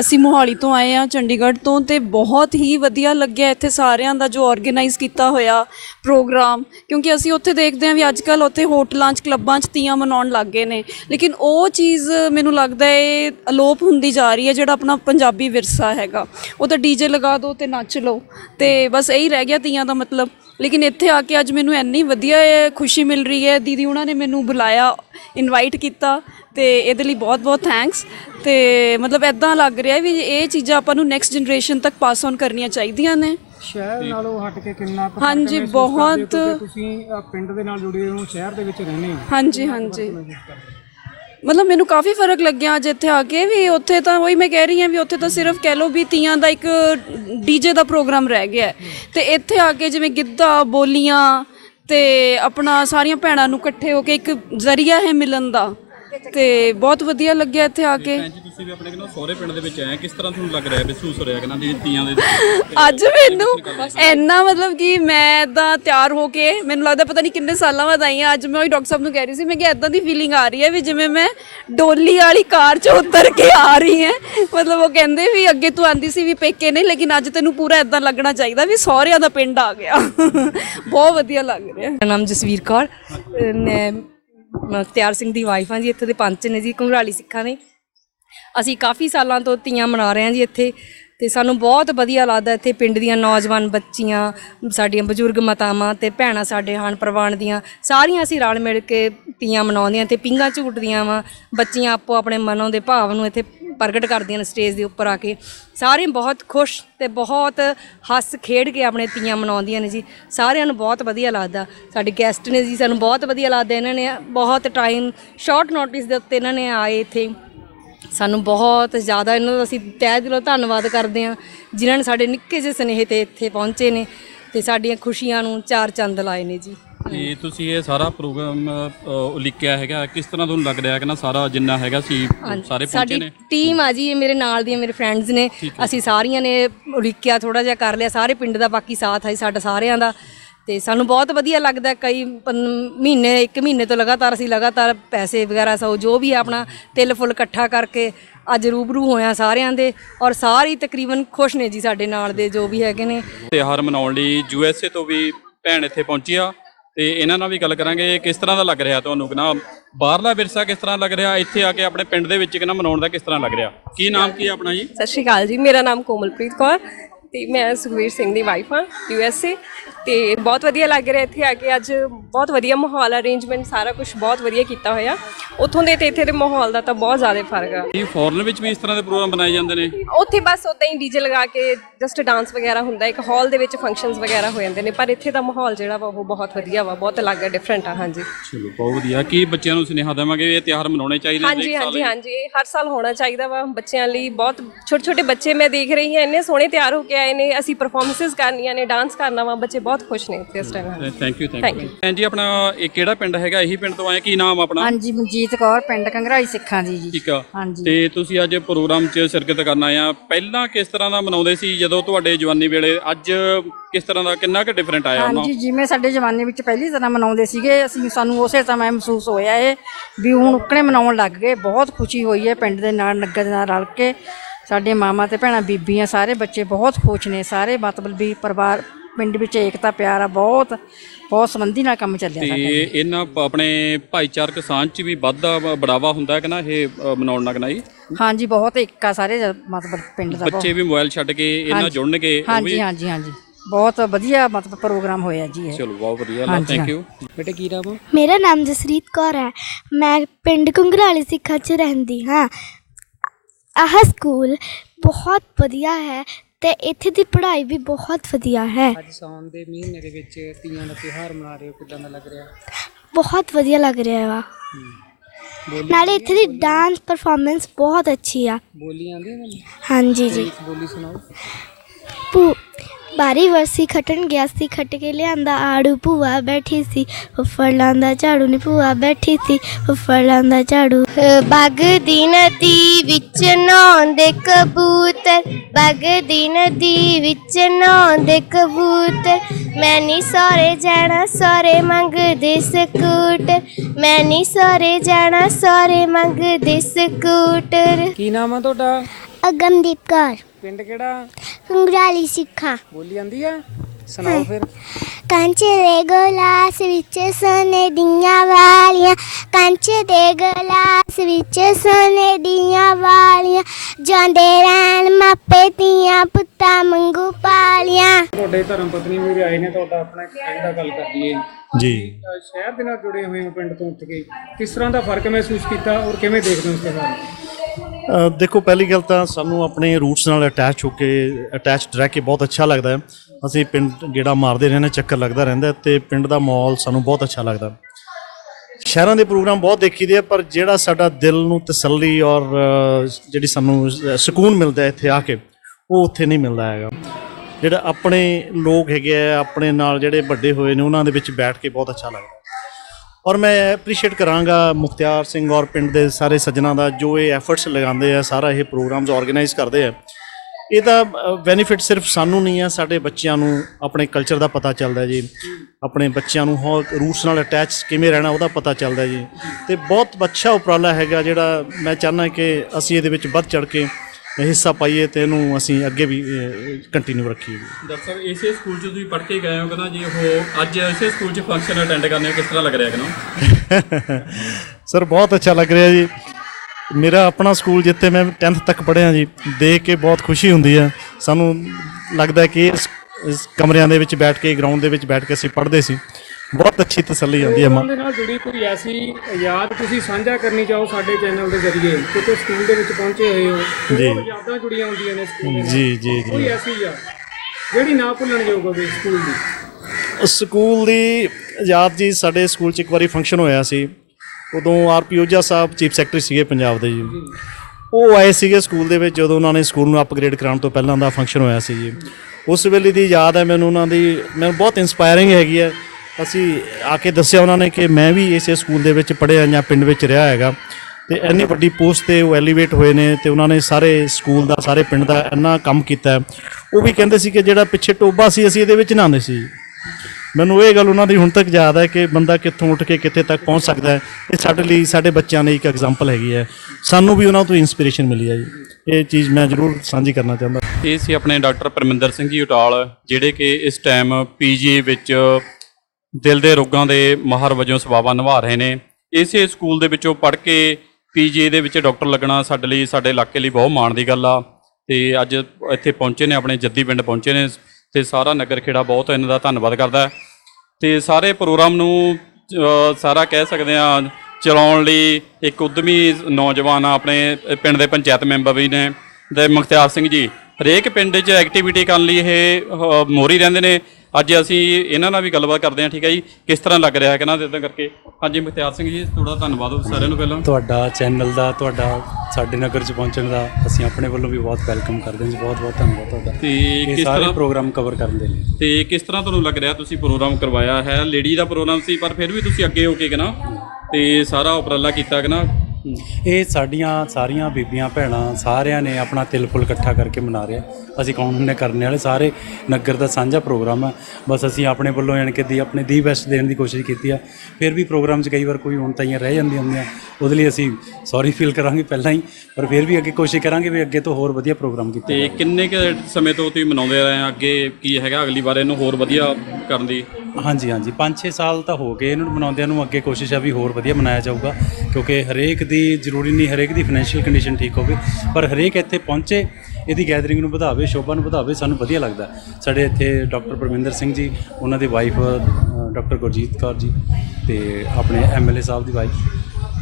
ਅਸੀਂ ਮੋਹਾਲੀ ਤੋਂ ਆਏ ਆ ਚੰਡੀਗੜ੍ਹ ਤੋਂ, ਤੇ ਬਹੁਤ ਹੀ ਵਧੀਆ ਲੱਗਿਆ ਇੱਥੇ ਸਾਰਿਆਂ ਦਾ ਜੋ ਆਰਗੇਨਾਈਜ਼ ਕੀਤਾ ਹੋਇਆ ਪ੍ਰੋਗਰਾਮ ਕਿਉਂਕਿ ਅਸੀਂ ਉੱਥੇ ਦੇਖਦੇ ਹਾਂ ਵੀ ਅੱਜ ਕੱਲ ਉੱਥੇ ਹੋਟਲਾਂ 'ਚ, ਕਲੱਬਾਂ 'ਚ ਤੀਆਂ ਮਨਾਉਣ ਲੱਗ ਗਏ ਨੇ। ਲੇਕਿਨ ਉਹ ਚੀਜ਼ ਮੈਨੂੰ ਲੱਗਦਾ ਹੈ ਇਹ ਅਲੋਪ ਹੁੰਦੀ ਜਾ ਰਹੀ ਹੈ, ਜਿਹੜਾ ਆਪਣਾ ਪੰਜਾਬੀ ਵਿਰਸਾ ਹੈਗਾ। ਉਹ ਤਾਂ ਡੀਜੇ ਲਗਾ ਦਿਓ ਤੇ ਨੱਚ ਲਓ। ਤੇ ਬਸ ਇਹੀ ਰਹਿ ਗਿਆ ਤੀਆਂ ਦਾ ਮਤਲਬ। ਲੇਕਿਨ ਇੱਥੇ ਆ ਕੇ ਅੱਜ ਮੈਨੂੰ ਇੰਨੀ ਵਧੀਆ ਖੁਸ਼ੀ ਮਿਲ ਰਹੀ ਹੈ। ਦੀਦੀ ਉਹਨਾਂ ਨੇ ਮੈਨੂੰ ਬੁਲਾਇਆ ਇਨਵਾਈਟ ਕੀਤਾ ਤੇ ਇਹਦੇ ਲਈ ਬਹੁਤ-ਬਹੁਤ ਥੈਂਕਸ ਤੇ ਮਤਲਬ ਐਦਾਂ ਲੱਗ ਰਿਹਾ ਵੀ ਇਹ ਚੀਜ਼ਾਂ ਆਪਾਂ ਨੂੰ ਨੈਕਸਟ ਜਨਰੇਸ਼ਨ ਤੱਕ ਪਾਸ ਔਨ ਕਰਨੀਆਂ ਚਾਹੀਦੀਆਂ ਨੇ। ਸ਼ਹਿਰ ਨਾਲੋਂ ਹਟ ਕੇ ਕਿੰਨਾ ਕੁ ਹਾਂਜੀ? ਬਹੁਤ। ਤੁਸੀਂ ਪਿੰਡ ਦੇ ਨਾਲ ਜੁੜੇ ਹੋ ਸ਼ਹਿਰ ਦੇ ਵਿੱਚ ਰਹਿੰਦੇ ਹੋ। ਹਾਂਜੀ ਹਾਂਜੀ। ਮਤਲਬ ਮੈਨੂੰ ਕਾਫੀ ਫ਼ਰਕ ਲੱਗਿਆ ਅੱਜ ਇੱਥੇ ਆ ਕੇ ਵੀ ਉੱਥੇ ਤਾਂ ਉਹੀ ਮੈਂ ਕਹਿ ਰਹੀ ਹਾਂ ਵੀ ਉੱਥੇ ਤਾਂ ਸਿਰਫ ਕਹਿ ਲਓ ਵੀ ਤੀਆਂ ਦਾ ਇੱਕ ਡੀਜੇ ਦਾ ਪ੍ਰੋਗਰਾਮ ਰਹਿ ਗਿਆ ਹੈ। ਤੇ ਇੱਥੇ ਆ ਕੇ ਜਿਵੇਂ ਗਿੱਧਾ, ਬੋਲੀਆਂ ਤੇ ਆਪਣਾ ਸਾਰੀਆਂ ਭੈਣਾਂ ਨੂੰ ਇਕੱਠੇ ਹੋ ਕੇ ਇੱਕ ਜ਼ਰੀਆ ਹੈ ਮਿਲਣ ਦਾ ਤੇ ਬਹੁਤ ਵਧੀਆ ਲੱਗਿਆ ਇੱਥੇ ਆ ਕੇ ਤੁਸੀਂ ਵੀ ਆਪਣੇ ਕਿਹਨਾਂ ਸਹੁਰੇ ਪਿੰਡ ਦੇ ਵਿੱਚ ਆਏ ਆ, ਕਿਸ ਤਰ੍ਹਾਂ ਤੁਹਾਨੂੰ ਲੱਗ ਰਿਹਾ ਮਹਿਸੂਸ ਹੋ ਰਿਹਾ ਕਿ ਨਾ ਜੀ ਤੀਆਂ ਦੇ ਅੱਜ ਮੈਨੂੰ ਇੰਨਾ ਮਤਲਬ ਕਿ ਮੈਂ ਇਦਾਂ ਤਿਆਰ ਹੋ ਕੇ ਮੈਨੂੰ ਲੱਗਦਾ ਪਤਾ ਨਹੀਂ ਕਿੰਨੇ ਸਾਲਾਂ ਬਾਅਦ ਆਈ ਹਾਂ ਅੱਜ ਮੈਂ ਉਹੀ ਡਾਕਟਰ ਸਾਹਿਬ ਨੂੰ ਕਹਿ ਰਹੀ ਸੀ ਮੈਂ ਕਿ ਇਦਾਂ ਦੀ ਫੀਲਿੰਗ ਆ ਰਹੀ ਹੈ ਵੀ ਜਿਵੇਂ ਮੈਂ ਡੋਲੀ ਵਾਲੀ ਕਾਰ 'ਚ ਉਤਰ ਕੇ ਆ ਰਹੀ ਹਾਂ। ਮਤਲਬ ਉਹ ਕਹਿੰਦੇ ਵੀ ਅੱਗੇ ਤੂੰ ਆਂਦੀ ਸੀ ਵੀ ਪੇਕੇ ਨੇ ਲੇਕਿਨ ਅੱਜ ਤੈਨੂੰ ਪੂਰਾ ਇਦਾਂ ਲੱਗਣਾ ਚਾਹੀਦਾ ਵੀ ਸਹੁਰਿਆਂ ਦਾ ਪਿੰਡ ਆ ਗਿਆ। ਬਹੁਤ ਵਧੀਆ ਲੱਗ ਰਿਹਾ। ਮੇਰਾ ਨਾਮ ਜਸਵੀਰ ਕੌਰ ਮੈਂ ਮਖਤਿਆਰ ਸਿੰਘ ਦੀ ਵਾਈਫ ਹਾਂ ਜੀ ਇੱਥੇ ਦੇ ਪੰਚ ਨੇ ਜੀ ਘੁੰਗਰਾਲੀ ਸਿੱਖਾਂ ਦੇ ਅਸੀਂ ਕਾਫੀ ਸਾਲਾਂ ਤੋਂ ਤੀਆਂ ਮਨਾ ਰਹੇ ਹਾਂ ਜੀ ਇੱਥੇ ਤੇ ਸਾਨੂੰ ਬਹੁਤ ਵਧੀਆ ਲੱਗਦਾ ਇੱਥੇ ਪਿੰਡ ਦੀਆਂ ਨੌਜਵਾਨ ਬੱਚੀਆਂ, ਸਾਡੀਆਂ ਬਜ਼ੁਰਗ ਮਾਤਾਵਾਂ ਤੇ ਭੈਣਾਂ ਸਾਡੇ ਹਾਨ ਪ੍ਰਵਾਨ ਦੀਆਂ, ਸਾਰੀਆਂ ਅਸੀਂ ਰਲ ਮਿਲ ਕੇ ਤੀਆਂ ਮਨਾਉਂਦੀਆਂ ਤੇ ਪਿੰਗਾ ਝੂਟਦੀਆਂ ਵਾ, ਬੱਚੀਆਂ ਆਪੋ ਆਪਣੇ ਮਨੋਂ ਦੇ ਭਾਵ ਨੂੰ ਇੱਥੇ ਪ੍ਰਗਟ ਕਰਦੀਆਂ ਨੇ ਸਟੇਜ ਦੇ ਉੱਪਰ ਆ ਕੇ। ਸਾਰੇ ਬਹੁਤ ਖੁਸ਼ ਤੇ ਬਹੁਤ ਹੱਸ ਖੇਡ ਕੇ ਆਪਣੇ ਤੀਆਂ ਮਨਾਉਂਦੀਆਂ ਨੇ ਜੀ। ਸਾਰਿਆਂ ਨੂੰ ਬਹੁਤ ਵਧੀਆ ਲੱਗਦਾ। ਸਾਡੇ ਗੈਸਟ ਨੇ ਜੀ, ਸਾਨੂੰ ਬਹੁਤ ਵਧੀਆ ਲੱਗਦਾ ਇਹਨਾਂ ਨੇ, ਬਹੁਤ ਟਾਈਮ ਸ਼ਾਰਟ ਨੋਟਿਸ ਦੇ ਉੱਤੇ ਇਹਨਾਂ ਨੇ ਆਏ ਇੱਥੇ। ਸਾਨੂੰ ਬਹੁਤ ਜ਼ਿਆਦਾ ਇਹਨਾਂ ਦਾ ਅਸੀਂ ਤਹਿ ਦਿਲੋਂ ਧੰਨਵਾਦ ਕਰਦੇ ਹਾਂ ਜਿਨ੍ਹਾਂ ਨੇ ਸਾਡੇ ਨਿੱਕੇ ਜਿਹੇ ਸੁਨੇਹੇ ਤੇ ਇੱਥੇ ਪਹੁੰਚੇ ਨੇ ਤੇ ਸਾਡੀਆਂ ਖੁਸ਼ੀਆਂ ਨੂੰ ਚਾਰ ਚੰਦ ਲਾਏ ਨੇ ਜੀ। ਤੇ ਤੁਸੀਂ ਇਹ ਸਾਰਾ ਪ੍ਰੋਗਰਾਮ ਉਲੀਕਿਆ ਹੈਗਾ ਕਿਸ ਤਰ੍ਹਾਂ ਤੁਹਾਨੂੰ ਲੱਗ ਰਿਹਾ ਕਿ ਨਾ ਸਾਰਾ ਜਿੰਨਾ ਹੈਗਾ ਸੀ ਸਾਰੇ ਪਹੁੰਚੇ ਸਾਡੀ ਨੇ? ਟੀਮ ਆ ਜੀ ਇਹ ਮੇਰੇ ਨਾਲ ਦੀਆਂ ਮੇਰੇ ਫਰੈਂਡਸ ਨੇ। ਅਸੀਂ ਸਾਰੀਆਂ ਨੇ ਉਲੀਕਿਆ ਥੋੜਾ ਜਿਹਾ ਕਰ ਲਿਆ ਸਾਰੇ ਪਿੰਡ ਦਾ ਬਾਕੀ ਸਾਥ ਹੈ ਸਾਡਾ ਸਾਰਿਆਂ ਦਾ। ਤੇ ਸਾਨੂੰ ਬਹੁਤ ਵਧੀਆ ਲੱਗਦਾ ਕਈ ਪੰ- ਮਹੀਨੇ ਇੱਕ ਮਹੀਨੇ ਤੋਂ ਲਗਾਤਾਰ ਅਸੀਂ ਲਗਾਤਾਰ ਪੈਸੇ ਵਗੈਰਾ ਸੋ ਜੋ ਵੀ ਹੈ ਆਪਣਾ ਤਿਲ ਫੁੱਲ ਇਕੱਠਾ ਕਰਕੇ ਅੱਜ ਰੂਬਰੂ ਹੋਇਆ ਸਾਰਿਆਂ ਦੇ ਔਰ ਸਾਰੇ ਤਕਰੀਬਨ ਖੁਸ਼ ਨੇ ਜੀ ਸਾਡੇ ਨਾਲ ਦੇ ਜੋ ਵੀ ਹੈਗੇ ਨੇ। ਤਿਉਹਾਰ ਮਨਾਉਣ ਲਈ ਯੂਐਸਏ ਤੋਂ ਵੀ ਭੈਣ ਇੱਥੇ ਪਹੁੰਚੀ ਆ ਤੇ ਇਹਨਾਂ ਨਾਲ ਵੀ ਗੱਲ ਕਰਾਂਗੇ ਕਿਸ ਤਰ੍ਹਾਂ ਦਾ ਲੱਗ ਰਿਹਾ ਤੁਹਾਨੂੰ ਕਿ ਨਾ ਬਾਹਰਲਾ ਵਿਰਸਾ ਕਿਸ ਤਰ੍ਹਾਂ ਲੱਗ ਰਿਹਾ ਇੱਥੇ ਆ ਕੇ ਆਪਣੇ ਪਿੰਡ ਦੇ ਵਿੱਚ ਕਿ ਨਾ ਮਨਾਉਣ ਦਾ ਕਿਸ ਤਰ੍ਹਾਂ ਲੱਗ ਰਿਹਾ? ਕੀ ਨਾਮ ਕੀ ਹੈ ਆਪਣਾ ਜੀ? ਸਤਿ ਸ਼੍ਰੀ ਅਕਾਲ ਜੀ ਮੇਰਾ ਨਾਮ ਕੋਮਲਪ੍ਰੀਤ ਕੌਰ ਤੇ ਮੈਂ ਸੁਖਵੀਰ ਸਿੰਘ ਦੀ ਵਾਈਫ ਹਾਂ ਯੂਐਸਏ ਤੇ ਬਹੁਤ ਵਧੀਆ ਲੱਗ ਰਿਹਾ ਇੱਥੇ ਆ ਕੇ। ਅੱਜ ਬਹੁਤ ਵਧੀਆ ਮਾਹੌਲ ਅਰੇਂਜਮੈਂਟ ਸਾਰਾ ਕੁਝ ਬਹੁਤ ਵਧੀਆ ਕੀਤਾ ਹੋਇਆ। ਉੱਥੋਂ ਦੇ ਤੇ ਇੱਥੇ ਦੇ ਮਾਹੌਲ ਦਾ ਤਾਂ ਬਹੁਤ ਜ਼ਿਆਦਾ ਫ਼ਰਕ ਆ। ਕੀ ਫੋਰਨ ਵਿੱਚ ਵੀ ਇਸ ਤਰ੍ਹਾਂ ਦੇ ਪ੍ਰੋਗਰਾਮ ਬਣਾਏ ਜਾਂਦੇ ਨੇ? ਉੱਥੇ ਬਸ ਉਦਾਂ ਹੀ ਡੀਜੇ ਲਗਾ ਕੇ ਜਸਟ ਡਾਂਸ ਵਗੈਰਾ ਹੁੰਦਾ ਇੱਕ ਹਾਲ ਦੇ ਵਿੱਚ ਫੰਕਸ਼ਨਸ ਵਗੈਰਾ ਹੋ ਜਾਂਦੇ ਨੇ ਪਰ ਇੱਥੇ ਦਾ ਮਾਹੌਲ ਜਿਹੜਾ ਵਾ ਉਹ ਬਹੁਤ ਵਧੀਆ ਵਾ ਬਹੁਤ ਅਲੱਗ ਹੈ ਡਿਫਰੈਂਟ ਆ ਹਾਂਜੀ। ਚਲੋ ਬਹੁਤ ਵਧੀਆ। ਕੀ ਬੱਚਿਆਂ ਨੂੰ ਸੁਨੇਹਾ ਦੇਵਾਂਗੇ? ਇਹ ਤਿਉਹਾਰ ਮਨਾਉਣੇ ਚਾਹੀਦੇ ਨੇ ਹਾਂਜੀ ਹਾਂਜੀ ਹਾਂਜੀ ਇਹ ਹਰ ਸਾਲ ਹੋਣਾ ਚਾਹੀਦਾ ਵਾ ਬੱਚਿਆਂ ਲਈ ਬਹੁਤ ਛੋਟੇ ਛੋਟੇ ਬੱਚੇ ਮੈਂ ਦੇਖ ਰਹੀ ਹਾਂ ਇੰਨੇ ਸੋਹਣੇ ਤਿਆਰ ਹੋ ਕੇ ਆਏ ਨੇ ਅਸੀਂ ਪਰਫਾਰਮੈਂਸਿਸ ਕਰਨੀਆਂ ਨੇ ਡਾਂਸ ਕਰਨਾ ਵਾ ਬੱਚੇ ਬਹੁਤ ਖੁਸ਼ ਨੇ ਇਸ time thank you thank you ਭੈਣ ਜੀ ਆਪਣਾ ਇਹ ਕਿਹੜਾ ਪਿੰਡ ਹੈਗਾ? ਇਹੀ ਪਿੰਡ ਤੋਂ ਆਏ ਕੀ ਨਾਮ ਆਪਣਾ? ਹਾਂਜੀ ਮਨਜੀਤ ਕੌਰ ਪਿੰਡ ਕੰਗਰਾਈ ਸਿੱਖਾਂ ਦੀ ਜੀ। ਠੀਕ ਆ। ਹਾਂਜੀ। ਤੇ ਤੁਸੀਂ ਅੱਜ ਪ੍ਰੋਗਰਾਮ 'ਚ ਸ਼ਿਰਕਤ ਕਰਨ ਆਏ ਆ। ਪਹਿਲਾਂ ਕਿਸ ਤਰ੍ਹਾਂ ਦਾ ਮਨਾਉਂਦੇ ਸੀ? ਜਦੋਂ ਤੁਹਾਡੇ ਜਵਾਨੀ ਵੇਲੇ ਅੱਜ ਕਿਸ ਤਰ੍ਹਾਂ ਦਾ ਕਿੰਨਾ ਕੁ ਡਿਫਰੈਂਟ ਆਇਆ ਉਹਨਾਂ ਹਾਂਜੀ ਜਿਵੇਂ ਸਾਡੇ ਜ਼ਮਾਨੇ ਵਿੱਚ ਪਹਿਲੀ ਤਰ੍ਹਾਂ ਮਨਾਉਂਦੇ ਸੀਗੇ ਅਸੀਂ ਸਾਨੂੰ ਉਸੇ ਤਰ੍ਹਾਂ ਮਹਿਸੂਸ ਹੋਇਆ ਇਹ ਵੀ ਹੁਣ ਉਕਣੇ ਮਨਾਉਣ ਲੱਗ ਗਏ। ਬਹੁਤ ਖੁਸ਼ੀ ਹੋਈ ਹੈ ਪਿੰਡ ਦੇ ਨਾਲ ਨਗਰ ਦੇ ਨਾਲ ਰਲ ਕੇ। ਸਾਡੇ ਮਾਮਾ ਤੇ ਭੈਣਾਂ ਬੀਬੀਆਂ ਸਾਰੇ ਬੱਚੇ ਬਹੁਤ ਖੁਸ਼ ਨੇ। ਸਾਰੇ ਮਤਲਬ ਵੀ ਪਰਿਵਾਰ ਪਿੰਡ ਵਿੱਚ ਏਕਤਾ ਪਿਆਰ ਆ ਬਹੁਤ ਬਹੁਤ ਸੰਬੰਧੀ ਨਾਲ ਕੰਮ ਚੱਲਿਆ ਤੇ ਸਾਡਾ ਇਹਨਾਂ ਪ- ਆਪਣੇ ਭਾਈਚਾਰਕ ਸਾਂਝ 'ਚ ਵੀ ਵੱਧਦਾ ਬ- ਬੜਾਵਾ ਹੁੰਦਾ ਹੈ ਕਿ ਨਾ ਇਹ ਅ, ਮਨਾਉਣ ਨਾਲ ਕਿ ਨਾ ਜੀ? ਹਾਂਜੀ ਬਹੁਤ ਏਕਾ ਸਾਰੇ ਜ- ਮਤਲਬ ਪਿੰਡ ਦਾ ਬਹੁਤ। ਬੱਚੇ ਵੀ ਮੋਬਾਈਲ ਛੱਡ ਕੇ ਇਹਨਾਂ। ਜੁੜਨਗੇ ਉਹ ਹਾਂਜੀ ਵੀ? ਹਾਂਜੀ ਹਾਂਜੀ ਬਹੁਤ ਵਧੀਆ ਮਤਲਬ ਪ੍ਰੋਗਰਾਮ ਹੋਇਆ ਜੀ ਇਹ। ਚਲੋ ਬਹੁਤ ਵਧੀਆ ਲਾ ਹਾਂਜੀ, ਥੈਂਕ ਯੂ ਬੇਟੇ ਕੀ ਨਾਮ ਮੇਰਾ ਨਾਮ ਜਸਰੀਤ ਕੌਰ ਹੈ। ਮੈਂ ਪਿੰਡ ਘੁੰਗਰਾਲੀ ਸਿੱਖਾਂ 'ਚ ਰਹਿੰਦੀ ਹਾਂ। ਆਹ ਸਕੂਲ ਬਹੁਤ ਵਧੀਆ ਹੈ। ਤੇ ਇੱਥੇ ਦੀ ਪੜ੍ਹਾਈ ਵੀ ਬਹੁਤ ਵਧੀਆ ਹੈ। ਅੱਜ ਸਾਉਣ ਦੇ ਮਹੀਨੇ ਦੇ ਵਿੱਚ ਤੀਆਂ ਦਾ ਤਿਉਹਾਰ ਮਨਾ ਰਹੇ ਹੋ ਕਿਦਾਂ ਦਾ ਲੱਗ ਰਿਹਾ? ਬਹੁਤ ਵਧੀਆ ਲੱਗ ਰਿਹਾ ਵਾ। ਨਾਲੇ ਇੱਥੇ ਦੀ ਡਾਂਸ ਪਰਫਾਰਮੈਂਸ ਬਹੁਤ ਅੱਛੀ ਆ। ਬੋਲੀ ਹੈ ਹਾਂਜੀ ਜੀ। ਬੋਲੀ ਸੁਣਾਓ। ਭੂ ਬਾਰੀ ਵਰਸੀ ਖਟਣ ਗਿਆ ਸੀ ਖੱਟ ਕੇ ਲਿਆਂਦਾ ਆੜੂ ਭੂਆ ਬੈਠੀ ਸੀ। ਫੁੱਫੜ ਲਾਂਦਾ ਝਾੜੂ ਨੀ ਭੂਆ ਬੈਠੀ ਸੀ। ਫੁੱਫੜ ਲਾਂਦਾ ਝਾੜੂ। ਬੱਗ ਦੀ ਨਦੀ ਵਿੱਚ ਨਹਾਉਂਦੇ ਕਬੂਤਰ ਬੱਗ ਦੀ ਨਦੀ ਵਿੱਚ ਨਹਾਉਂਦੇ ਕਬੂਤਰ। ਮੈਂ ਨੀ ਸਾਰੇ ਜਾਣਾ ਸਾਰੇ ਮੰਗਦੇ ਸਕੂਟਰ। ਮੈਂ ਨੀ ਸਾਰੇ ਜਾਣਾ ਸਾਰੇ ਮੰਗਦੇ ਸਕੂਟਰ। ਕੀ ਨਾਮ ਆ ਤੁਹਾਡਾ? ਅਗਮਦੀਪ ਕੌਰ। ਪਿੰਡ ਕਿਹੜਾ? ਕੰਗਰਾਲੀ ਸਿੱਖਾਂ। ਬੋਲੀ ਆਂਦੀ ਆ? ਸੁਣਾਓ ਫਿਰ। ਕੰਚ ਦੇ ਗਲਾਸ ਵਿੱਚ ਸੋਨੇ ਦੀਆਂ ਵਾਲੀਆਂ ਕੰਚ ਦੇ ਗਲਾਸ ਵਿੱਚ ਸੋਨੇ ਦੀਆਂ ਵਾਲੀਆਂ ਜਾਂਦੇ ਰਹਿਣ ਮਾਪੇ ਧੀਆਂ ਪੁੱਤਾਂ ਮੰਗੂ ਪਾਲੀਆਂ। ਤੁਹਾਡੇ ਧਰਮ ਪਤਨੀ ਵੀ ਆਏ ਨੇ ਤੁਹਾਡਾ ਆਪਣਾ ਪਿੰਡ ਦਾ ਗੱਲ ਕਰ ਲਈਏ। ਜੀ। ਸ਼ਹਿਰ ਦੇ ਨਾਲ ਜੁੜੇ ਹੋਏ ਹੋ ਪਿੰਡ ਤੋਂ ਉੱਠ ਕੇ ਕਿਸ ਤਰ੍ਹਾਂ ਦਾ ਫ਼ਰਕ ਮਹਿਸੂਸ ਕੀਤਾ ਔਰ ਕਿਵੇਂ ਦੇਖਦੇ ਹੋ ਇਸ ਅ, ਦੇਖੋ, ਪਹਿਲੀ ਗੱਲ ਤਾਂ ਸਾਨੂੰ ਆਪਣੇ ਰੂਟਸ ਨਾਲ ਅਟੈਚ ਹੋ ਕੇ ਅਟੈਚਡ ਰਹਿ ਕੇ ਬਹੁਤ ਅੱਛਾ ਲੱਗਦਾ ਹੈ। ਅਸੀਂ ਪਿੰਡ ਗੇੜਾ ਮਾਰਦੇ ਰਹਿੰਦੇ, ਚੱਕਰ ਲੱਗਦਾ ਰਹਿੰਦਾ ਹੈ ਤੇ ਪਿੰਡ ਦਾ ਮਾਹੌਲ ਸਾਨੂੰ ਬਹੁਤ ਅੱਛਾ ਲੱਗਦਾ ਸ਼ਹਿਰਾਂ ਦੇ ਪ੍ਰੋਗਰਾਮ ਬਹੁਤ ਦੇਖੀਦੇ ਆ, ਪਰ ਜਿਹੜਾ ਸਾਡਾ ਦਿਲ ਨੂੰ ਤਸੱਲੀ ਔਰ ਜਿਹੜੀ ਸਾਨੂੰ ਸਕੂਨ ਮਿਲਦਾ ਇੱਥੇ ਆ ਕੇ, ਉਹ ਉੱਥੇ ਨਹੀਂ ਮਿਲਦਾ ਹੈਗਾ। ਜਿਹੜਾ ਆਪਣੇ ਲੋਕ ਹੈਗੇ ਆ, ਆਪਣੇ ਨਾਲ ਜਿਹੜੇ ਵੱਡੇ ਹੋਏ ਨੇ, ਉਹਨਾਂ ਦੇ ਵਿੱਚ ਬੈਠ ਕੇ ਬਹੁਤ ਅੱਛਾ ਲੱਗਦਾ ਔਰ ਮੈਂ ਐਪਰੀਸ਼ੀਏਟ ਕਰਾਂਗਾ ਮੁਖਤਿਆਰ ਸਿੰਘ ਔਰ ਪਿੰਡ ਦੇ ਸਾਰੇ ਸੱਜਣਾ ਦਾ ਜੋ ਇਹ ਐਫਰਟਸ ਲਗਾਉਂਦੇ ਆ, ਸਾਰਾ ਇਹ ਪ੍ਰੋਗਰਾਮਸ ਆਰਗੇਨਾਈਜ਼ ਕਰਦੇ ਆ। ਇਹਦਾ ਬੈਨੀਫਿਟ ਸਿਰਫ ਸਾਨੂੰ ਨਹੀਂ ਆ, ਸਾਡੇ ਬੱਚਿਆਂ ਨੂੰ, ਆਪਣੇ ਕਲਚਰ ਦਾ ਪਤਾ ਚੱਲਦਾ ਜੀ। ਆਪਣੇ ਬੱਚਿਆਂ ਨੂੰ ਹੋਰ ਰੂਟਸ ਨਾਲ ਅਟੈਚ ਕਿਵੇਂ ਰਹਿਣਾ, ਉਹਦਾ ਪਤਾ ਚੱਲਦਾ ਜੀ। ਤੇ ਬਹੁਤ ਅੱਛਾ ਉਪਰਾਲਾ ਹੈਗਾ ਜਿਹੜਾ ਮੈਂ ਚਾਹੁੰਦਾ ਕਿ ਅਸੀਂ ਇਹਦੇ ਵਿੱਚ ਵੱਧ ਚੜ ਕੇ ਹਿੱਸਾ ਪਾਈਏ ਤੇ ਇਹਨੂੰ ਅਸੀਂ ਅੱਗੇ ਵੀ ਕੰਟੀਨਿਊ ਰੱਖੀਏ। ਜੀ ਡਾਕਟਰ ਸਾਹਿਬ ਇਸੇ ਸਕੂਲ 'ਚ ਤੁਸੀਂ ਪੜ੍ਹ ਕੇ ਗਏ ਹੋ ਕਹਿੰਦਾ ਜੀ ਉਹ ਅੱਜ ਇਸੇ ਸਕੂਲ 'ਚ ਫੰਕਸ਼ਨ ਅਟੈਂਡ ਕਰਨੇ ਕਿਸ ਤਰ੍ਹਾਂ ਲੱਗ ਰਿਹਾ ਕਿ ਸਰ ਬਹੁਤ ਅੱਛਾ ਲੱਗ ਰਿਹਾ ਜੀ। ਮੇਰਾ ਆਪਣਾ ਸਕੂਲ ਜਿੱਥੇ ਮੈਂ 10th ਤੱਕ ਪੜ੍ਹਿਆ ਜੀ ਦੇਖ ਕੇ ਬਹੁਤ ਖੁਸ਼ੀ ਹੁੰਦੀ ਹੈ। ਸਾਨੂੰ ਲੱਗਦਾ ਕਿ ਇਸ ਕਮਰਿਆਂ ਦੇ ਵਿੱਚ ਬੈਠ ਕੇ ਗਰਾਊਂਡ ਦੇ ਵਿੱਚ ਬੈਠ ਕੇ ਅਸੀਂ ਪੜ੍ਹਦੇ ਸੀ। ਬਹੁਤ ਅੱਛੀ ਤਸੱਲੀ ਆਉਂਦੀ ਹੈ ਮਨ ਦੇ ਨਾਲ ਜੁੜੀ ਕੋਈ ਐਸੀ ਯਾਦ ਤੁਸੀਂ ਸਾਂਝਾ ਕਰਨੀ ਚਾਹੋ ਸਾਡੇ ਚੈਨਲ ਦੇ ਜ਼ਰੀਏ ਕਿਉਂਕਿ ਸਕੂਲ ਦੇ ਵਿੱਚ ਪਹੁੰਚੇ ਹੋਏ ਹੋ ਜੀ। ਯਾਦਾਂ ਜੁੜੀਆਂ ਹੁੰਦੀਆਂ ਨੇ ਸਕੂਲ ਦੇ ਨਾਲ ਜੀ ਜੀ ਜੀ। ਕੋਈ ਐਸੀ ਯਾਦ ਜਿਹੜੀ ਨਾ ਭੁੱਲਣਯੋਗ ਹੋਵੇ ਸਕੂਲ ਦੀ? ਸਕੂਲ ਦੀ ਯਾਦ ਜੀ ਸਾਡੇ ਸਕੂਲ 'ਚ ਇੱਕ ਵਾਰੀ ਫੰਕਸ਼ਨ ਹੋਇਆ ਸੀ ਉਦੋਂ ਆਰਪੀ ਓਜਾ ਸਾਹਿਬ ਚੀਫ ਸੈਕਟਰੀ ਸੀਗੇ ਪੰਜਾਬ ਦੇ ਜੀ। ਉਹ ਆਏ ਸੀਗੇ ਸਕੂਲ ਦੇ ਵਿੱਚ ਜਦੋਂ ਉਹਨਾਂ ਨੇ ਸਕੂਲ ਨੂੰ ਅਪਗ੍ਰੇਡ ਕਰਾਉਣ ਤੋਂ ਪਹਿਲਾਂ ਦਾ ਫੰਕਸ਼ਨ ਹੋਇਆ ਸੀ ਜੀ। ਉਸ ਵੇਲੇ ਦੀ ਯਾਦ ਹੈ ਮੈਨੂੰ ਉਹਨਾਂ ਦੀ ਮੈਨੂੰ ਬਹੁਤ ਇਨਸਪਾਇਰਿੰਗ ਹੈਗੀ ਹੈ। ਅਸੀਂ ਆ ਕੇ ਦੱਸਿਆ ਉਹਨਾਂ ਨੇ ਕਿ ਮੈਂ ਵੀ ਇਸੇ ਸਕੂਲ ਦੇ ਵਿੱਚ ਪੜ੍ਹਿਆ ਜਾਂ ਪਿੰਡ ਵਿੱਚ ਰਿਹਾ ਹੈਗਾ। ਤੇ ਇੰਨੀ ਵੱਡੀ ਪੋਸਟ ਤੇ ਉਹ ਐਲੀਵੇਟ ਹੋਏ ਨੇ ਤੇ ਉਹਨਾਂ ਨੇ ਸਾਰੇ ਸਕੂਲ ਦਾ, ਸਾਰੇ ਪਿੰਡ ਦਾ ਇੰਨਾ ਕੰਮ ਕੀਤਾ ਉਹ ਵੀ ਕਹਿੰਦੇ ਸੀ ਕਿ ਜਿਹੜਾ ਪਿੱਛੇ ਟੋਬਾ ਸੀ, ਅਸੀਂ ਇਹਦੇ ਵਿੱਚ ਨਹਾਉਂਦੇ ਸੀ। ਮੈਨੂੰ ਇਹ ਗੱਲ ਉਹਨਾਂ ਦੀ ਹੁਣ ਤੱਕ ਯਾਦ ਹੈ ਕਿ ਬੰਦਾ ਕਿੱਥੋਂ ਉੱਠ ਕੇ ਕਿੱਥੇ ਤੱਕ ਪਹੁੰਚ ਸਕਦਾ ਹੈ। ਇਹ ਸਾਡੇ ਲਈ, ਸਾਡੇ ਬੱਚਿਆਂ ਲਈ ਇੱਕ ਐਗਜ਼ਾਮਪਲ ਹੈਗੀ ਹੈ। ਸਾਨੂੰ ਵੀ ਉਹਨਾਂ ਤੋਂ ਇਨਸਪੀਰੇਸ਼ਨ ਮਿਲੀ ਹੈ ਜੀ। ਇਹ ਚੀਜ਼ ਮੈਂ ਜ਼ਰੂਰ ਸਾਂਝੀ ਕਰਨਾ ਚਾਹੁੰਦਾ। ਇਹ ਸੀ ਆਪਣੇ ਡਾਕਟਰ ਪਰਮਿੰਦਰ ਸਿੰਘ ਜੀ ਉਟਾਲ, ਜਿਹੜੇ ਕਿ ਇਸ ਟਾਈਮ ਪੀਜੀ ਵਿੱਚ ਦਿਲ ਦੇ ਰੋਗਾਂ ਦੇ ਮਾਹਰ ਵਜੋਂ ਸੇਵਾਵਾਂ ਨਿਭਾ ਰਹੇ ਨੇ। ਇਸੇ ਸਕੂਲ ਦੇ ਵਿੱਚੋਂ ਪੜ੍ਹ ਕੇ ਪੀਜੀ ਦੇ ਵਿੱਚ ਡਾਕਟਰ ਲੱਗਣਾ ਸਾਡੇ ਲਈ ਸਾਡੇ ਇਲਾਕੇ ਲਈ ਬਹੁਤ ਮਾਣ ਦੀ ਗੱਲ ਆ। ਤੇ ਅੱਜ ਇੱਥੇ ਪਹੁੰਚੇ ਨੇ ਆਪਣੇ ਜੱਦੀ ਪਿੰਡ ਪਹੁੰਚੇ ਨੇ ਤੇ ਸਾਰਾ ਨਗਰ ਖੇੜਾ ਬਹੁਤ ਇਹਨਾਂ ਦਾ ਧੰਨਵਾਦ ਕਰਦਾ ਹੈ। ਤੇ ਸਾਰੇ ਪ੍ਰੋਗਰਾਮ ਨੂੰ ਸਾਰਾ ਕਹਿ ਸਕਦੇ ਆ ਚਲਾਉਣ ਲਈ ਇੱਕ ਉਦਮੀ ਨੌਜਵਾਨ ਆ ਆਪਣੇ ਪਿੰਡ ਦੇ ਪੰਚਾਇਤ ਮੈਂਬਰ ਵੀ ਨੇ ਤੇ ਮੁਖਤਿਆਰ ਸਿੰਘ ਜੀ ਹਰੇਕ ਪਿੰਡ 'ਚ ਐਕਟੀਵਿਟੀ ਕਰਨ ਲਈ ਇਹ ਅ, ਮੋਹਰੀ ਰਹਿੰਦੇ ਨੇ। ਅੱਜ ਅਸੀਂ ਇਹਨਾਂ ਨਾਲ ਵੀ ਗੱਲਬਾਤ ਕਰਦੇ ਹਾਂ ਠੀਕ ਹੈ ਜੀ? ਕਿਸ ਤਰ੍ਹਾਂ ਲੱਗ ਰਿਹਾ ਹੈ ਕਿ ਨਾ ਇਦਾਂ ਕਰਕੇ? ਹਾਂਜੀ ਮੁਖਤਿਆਰ ਸਿੰਘ ਜੀ ਤੁਹਾਡਾ ਧੰਨਵਾਦ ਸਾਰਿਆਂ ਨੂੰ ਪਹਿਲਾਂ। ਤੁਹਾਡਾ ਚੈਨਲ ਦਾ ਤੁਹਾਡਾ ਸਾਡੇ ਨਗਰ 'ਚ ਪਹੁੰਚਣ ਦਾ ਅਸੀਂ ਆਪਣੇ ਵੱਲੋਂ ਵੀ ਬਹੁਤ ਵੈਲਕਮ ਕਰਦੇ ਹਾਂ ਜੀ ਬਹੁਤ ਬਹੁਤ ਧੰਨਵਾਦ ਤੁਹਾਡਾ। ਤੇ ਕਿਸ ਸਾਰੇ ਤਰ੍ਹਾਂ ਪ੍ਰੋਗਰਾਮ ਕਵਰ ਕਰਨ ਦੇ ਲਈ। ਤੇ ਕਿਸ ਤਰ੍ਹਾਂ ਤੁਹਾਨੂੰ ਲੱਗ ਰਿਹਾ ਤੁਸੀਂ ਪ੍ਰੋਗਰਾਮ ਕਰਵਾਇਆ ਹੈ? ਲੇਡੀ ਦਾ ਪ੍ਰੋਗਰਾਮ ਸੀ ਪਰ ਫਿਰ ਵੀ ਤੁਸੀਂ ਅੱਗੇ ਹੋ ਕੇ ਕਿ ਨਾ ਤੇ ਸਾਰਾ ਉਪਰਾਲਾ ਕੀਤਾ ਕਿ ਨਾ? ਹਮ। ਇਹ ਸਾਡੀਆਂ ਸਾਰੀਆਂ ਬੀਬੀਆਂ ਭੈਣਾਂ ਸਾਰਿਆਂ ਨੇ ਆਪਣਾ ਤਿਲ ਫੁੱਲ ਇਕੱਠਾ ਕਰਕੇ ਮਨਾ ਰਿਹਾ। ਅਸੀਂ ਕੌਣ ਹੁੰਨੇ ਕਰਨੇ ਵਾਲੇ? ਸਾਰੇ ਨਗਰ ਦਾ ਸਾਂਝਾ ਪ੍ਰੋਗਰਾਮ ਹੈ ਬਸ ਅਸੀਂ ਆਪਣੇ ਵੱਲੋਂ ਯਾਨੀ ਕਿ ਦੀ ਆਪਣੇ ਦੀ ਬੈਸਟ ਦੇਣ ਦੀ ਕੋਸ਼ਿਸ਼ ਕੀਤੀ ਆ। ਫਿਰ ਵੀ ਪ੍ਰੋਗਰਾਮ 'ਚ ਕਈ ਵਾਰ ਕੋਈ ਹੁਣ ਤਾਈਆਂ ਰਹਿ ਜਾਂਦੀਆਂ ਹੁੰਦੀਆਂ। ਉਹਦੇ ਲਈ ਅਸੀਂ ਸੌਰੀ ਫੀਲ ਕਰਾਂਗੇ ਪਹਿਲਾਂ ਹੀ ਪਰ ਫਿਰ ਵੀ ਅੱਗੇ ਕੋਸ਼ਿਸ਼ ਕਰਾਂਗੇ ਵੀ ਅੱਗੇ ਤੋਂ ਹੋਰ ਵਧੀਆ ਪ੍ਰੋਗਰਾਮ ਕੀਤੇ ਤੇ ਕਿੰਨੇ ਕੁ ਸਮੇਂ ਤੋਂ ਤੁਸੀਂ ਮਨਾਉਂਦੇ ਰਹੇ ਆ? ਅੱਗੇ ਕੀ ਹੈਗਾ? ਅਗਲੀ ਵਾਰ ਇਹਨੂੰ ਹੋਰ ਵਧੀਆ ਕਰਨ ਦੀ ਹਾਂਜੀ ਹਾਂਜੀ। 5-6 ਸਾਲ ਤਾਂ ਹੋ ਗਏ ਇਹਨਾਂ ਨੂੰ ਮਨਾਉਂਦਿਆਂ ਨੂੰ। ਅੱਗੇ ਕੋਸ਼ਿਸ਼ ਆ ਵੀ ਹੋਰ ਵਧੀਆ ਮਨਾਇਆ ਜਾਊਗਾ, ਕਿਉਂਕਿ ਹਰੇਕ ਦੀ ਜ਼ਰੂਰੀ ਨਹੀਂ, ਹਰੇਕ ਦੀ ਫਾਈਨੈਂਸ਼ੀਅਲ ਕੰਡੀਸ਼ਨ ਠੀਕ ਹੋਵੇ, ਪਰ ਹਰੇਕ ਇੱਥੇ ਪਹੁੰਚੇ, ਇਹਦੀ ਗੈਦਰਿੰਗ ਨੂੰ ਵਧਾਵੇ, ਸ਼ੋਭਾ ਨੂੰ ਵਧਾਵੇ, ਸਾਨੂੰ ਵਧੀਆ ਲੱਗਦਾ। ਸਾਡੇ ਇੱਥੇ ਡਾਕਟਰ ਪਰਮਿੰਦਰ ਸਿੰਘ ਜੀ, ਉਹਨਾਂ ਦੀ ਵਾਈਫ ਡਾਕਟਰ ਗੁਰਜੀਤ ਕੌਰ ਜੀ ਤੇ ਆਪਣੇ ਐਮਐਲਏ ਸਾਹਿਬ ਦੀ ਵਾਈਫ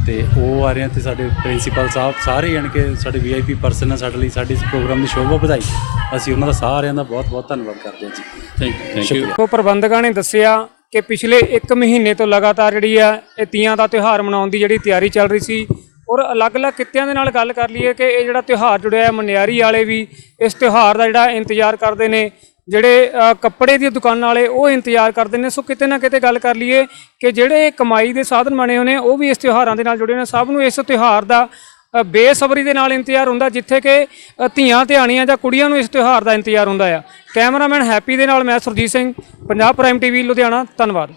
ਤੇ ਉਹ ਆ ਰਹੇ ਆ ਤੇ ਸਾਡੇ ਪ੍ਰਿੰਸੀਪਲ ਸਾਹਿਬ ਸਾਰੇ ਯਾਨੀ ਕਿ ਸਾਡੇ ਵੀਆਈਪੀ ਪਰਸਨ ਆ ਸਾਡੇ ਲਈ ਸਾਡੀ ਇਸ ਪ੍ਰੋਗਰਾਮ ਦੀ ਸ਼ੋਭਾ ਵਧਾਈ। ਅਸੀਂ ਉਹਨਾਂ ਦਾ ਸਾਰਿਆਂ ਦਾ ਬਹੁਤ ਬਹੁਤ ਧੰਨਵਾਦ ਕਰਦੇ ਹਾਂ ਜੀ। ਥੈਂਕ ਯੂ ਥੈਂਕ ਯੂ ਉਹ ਪ੍ਰਬੰਧਕਾਂ ਨੇ ਦੱਸਿਆ ਕਿ ਪਿਛਲੇ 1 ਮਹੀਨੇ ਤੋਂ ਲਗਾਤਾਰ ਜਿਹੜੀ ਆ ਇਹ ਤੀਆਂ ਦਾ ਤਿਉਹਾਰ ਮਨਾਉਣ ਦੀ ਜਿਹੜੀ ਤਿਆਰੀ ਚੱਲ ਰਹੀ ਸੀ ਔਰ ਅਲੱਗ-ਅਲੱਗ ਕਿੱਤਿਆਂ ਦੇ ਨਾਲ ਗੱਲ ਕਰ ਲਈਏ ਕਿ ਇਹ ਜਿਹੜਾ ਤਿਉਹਾਰ ਜੁੜਿਆ ਹੈ ਮਨਿਆਰੀ ਵਾਲੇ ਵੀ ਇਸ ਤਿਉਹਾਰ ਦਾ ਜਿਹੜਾ ਇੰਤਜ਼ਾਰ ਕਰਦੇ ਨੇ ਜਿਹੜੇ ਕੱਪੜੇ ਦੀ ਦੁਕਾਨਾਂ ਵਾਲੇ ਉਹ ਇੰਤਜ਼ਾਰ ਕਰਦੇ ਨੇ। ਸੋ ਕਿਤੇ ਨਾ ਕਿਤੇ ਗੱਲ ਕਰ ਲਈਏ ਕਿ ਜਿਹੜੇ ਕਮਾਈ ਦੇ ਸਾਧਨ ਬਣੇ ਹੋਏ ਨੇ, ਉਹ ਵੀ ਇਸ ਤਿਉਹਾਰਾਂ ਦੇ ਨਾਲ ਜੁੜੇ ਨੇ। ਸਭ ਨੂੰ ਇਸ ਤਿਉਹਾਰ ਦਾ ਬੇਸਬਰੀ ਦੇ ਨਾਲ ਇੰਤਜ਼ਾਰ ਹੁੰਦਾ, ਜਿੱਥੇ ਕਿ ਧੀਆਂ ਧਿਆਣੀਆਂ ਜਾਂ ਕੁੜੀਆਂ ਨੂੰ ਇਸ ਤਿਉਹਾਰ ਦਾ ਇੰਤਜ਼ਾਰ ਹੁੰਦਾ ਆ। ਕੈਮਰਾਮੈਨ ਹੈਪੀ ਦੇ ਨਾਲ ਮੈਂ ਸੁਰਜੀਤ ਸਿੰਘ, ਪੰਜਾਬ ਪ੍ਰਾਈਮ ਟੀਵੀ, ਲੁਧਿਆਣਾ। ਧੰਨਵਾਦ।